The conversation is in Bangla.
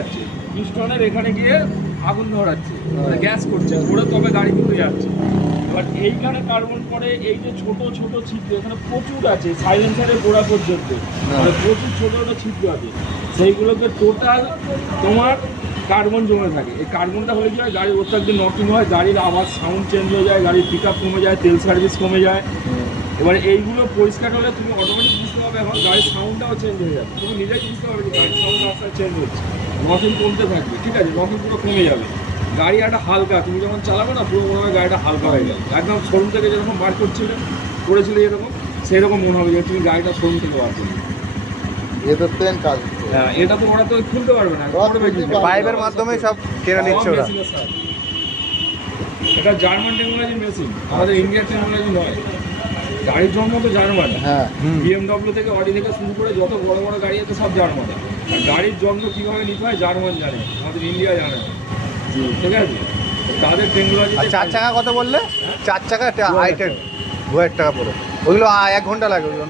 যাচ্ছে, পিস্টনের এখানে গিয়ে আগুন ধরাচ্ছে, মানে গ্যাস করছে, করে তবে গাড়ি কিন্তু যাচ্ছে। এবার এইখানে কার্বন পরে এই যে ছোট ছোট ছিদ্র এখানে প্রচুর আছে, সাইলেন্সারের গোড়া পর্যন্ত মানে প্রচুর ছোট ছোট ছিদ্র আছে, সেইগুলোকে টোটাল তোমার কার্বন জমে থাকে। এই কার্বনটা হলে কি হয়, গাড়ির অত্যাধিক নকিং হয়, গাড়ির আওয়াজ সাউন্ড চেঞ্জ হয়ে যায়, গাড়ির পিক আপ কমে যায়, তেল সার্ভিস কমে যায়। এবার এইগুলো পরিষ্কার হলে তুমি অটোমেটিক বুঝতে পারবে এখন গাড়ির সাউন্ডটাও চেঞ্জ হয়ে যাবে, তুমি নিজেই বুঝতে পারবে যে গাড়ির সাউন্ড রাস্তায় চেঞ্জ হচ্ছে, নকিং কমতে থাকবে, ঠিক আছে, নকিং পুরো কমে যাবে। গাড়ি একটা হালকা, তুমি যখন চালাবে না পুরো মনে হবে গাড়িটা হালকা হয়ে গেল, একদম শোরুম থেকে যেরকম বার করেছিলে এরকম সেই রকম মনে হবে যে তুমি গাড়িটা শোরুম থেকে বার করলে। হ্যাঁ, এটা তো ওরা তো খুলতে পারবে না, পাইপের মাধ্যমে সব কেটে নিচ্ছে ওরা। এটা জার্মান টেকনোলজি মেশিন, আমাদের ইন্ডিয়ান টেকনোলজি নয়। গাড়ির জন্ম তো জার্মান, হ্যাঁ, বিএমডব্লিউ থেকে অডি থেকে শুরু করে যত বড় বড় গাড়ি আছে সব জার্মান। আর গাড়ির জন্ম কীভাবে নিতে হয় জার্মান জানে, আমাদের ইন্ডিয়া জানে না, ঠিক আছে, তাদের টেকনোলজি। আর 4 চাকা কত বললে? 4 চাকা 2000 টাকা পড়ে, ওইগুলো 1 ঘন্টা লাগে।